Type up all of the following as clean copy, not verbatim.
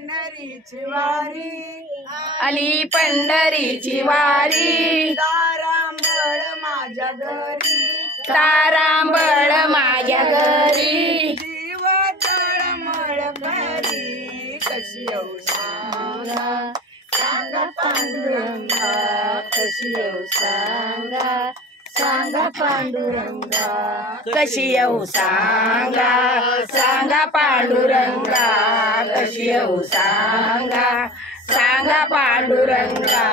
पंढरीची वारी आली पंढरीची वारी तारांबळ माझ्या घरी तारांबळ माझ्या घरी जीव तळमळ घरी कशी येऊ सांगा सांगा पांडुरंगा कशी येऊ सांगा सांगा पांडुरंगा कशी येऊ सांगा सांगा पांडुरंगा कशी येऊ सांगा सांगा पांडुरंगा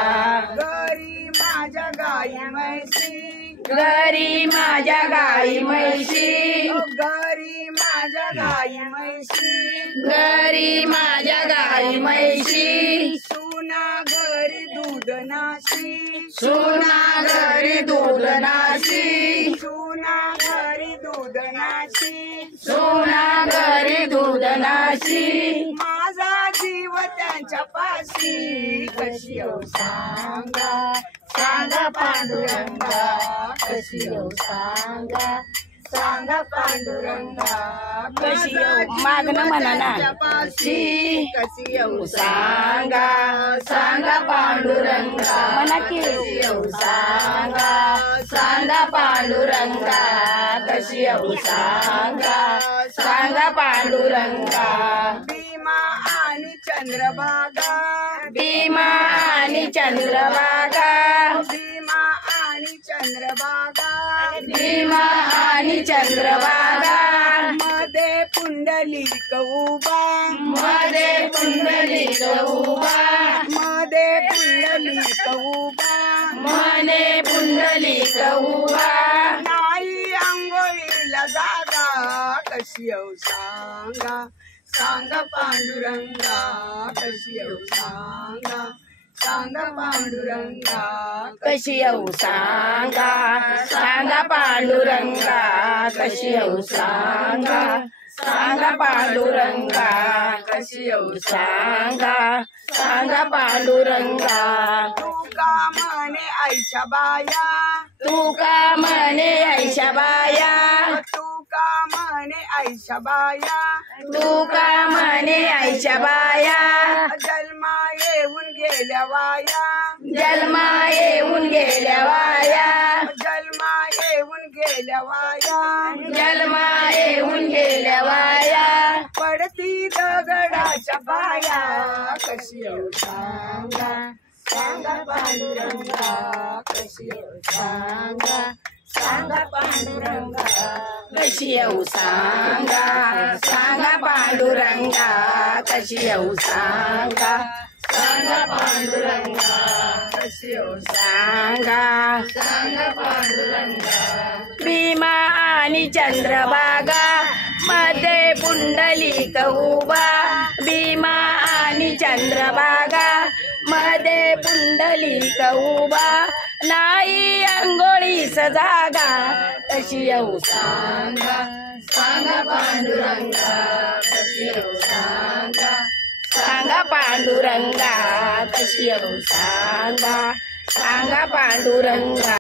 घरी माझ्या गाई म्हैसी घरी माझ्या गाई म्हैशी घरी माझ्या गाई म्हैसी घरी माझ्या गाई म्हैशी सुना घरी दूध नाशी सुना घरी दूध नाशी सुना घरी दूध नाशी सुना घरी दूध नाशी माझा जीव त्यांच्या पाशी कशी येऊ सांगा सांगा पांडुरंगा कशी येऊ सांगा सांगा पांडुरंगा कशी येऊ मागणं म्हणा ना पाशी कशी येऊ सांगा सांगा पांडुरंगा म्हणा की येऊ सांगा सांगा पांडुरंगा कशी येऊ सांगा सांगा पांडुरंगा भीमा आणि चंद्रभागा भीमा आणि चंद्रभागा भीमा आणि चंद्रभागा भीमा आणि चंद्रभागा मध्ये पुंडलिक उभा मध्ये पुंडलिक उभा मध्ये पुंडलिक उभा मने पुंडलिक उभा नाही आंघोळीला जागा कशी येऊ सांगा सांगा पांडुरंगा कशी येऊ सांगा सांगा पांडुरंगा कशी येऊ सांगा सांगा पांडुरंगा कशी येऊ सांगा सांगा पांडुरंगा कशी येऊ सांगा सांगा पांडुरंगा तू का म्हणे आयशा बाया तू का म्हणे आयशा बाया तू का म्हणे आयशा बाया तू का म्हणे आयशा बाया जन्मा येऊन गेल्या वाया जन्मा येऊन गेल्या वाया जन्मा येऊन गेल्या वाया जन्मा येऊन गेल्या वाया पडती दगडाच्या पाया कशी येऊ सांगा सांगा पांडुरंगा कशी येऊ सांगा सांगा पांडुरंगा कशी येऊ सांगा सांगा पांडुरंगा कशी येऊ सांगा सांगा पांडुरंगा कशी येऊ सांगा सांगा पांडुरंगा भीमा आणि चंद्रभागा मध्ये पुंडलिक उभा भीमा आणि चंद्रभागा मध्ये पुंडलिक उभा नाही अंघोळीस जागा कशी येऊ सांगा सांगा पांडुरंगा कशी येऊ सांगा सांगा पांडुरंगा कशी येऊ सांगा सांगा पांडुरंगा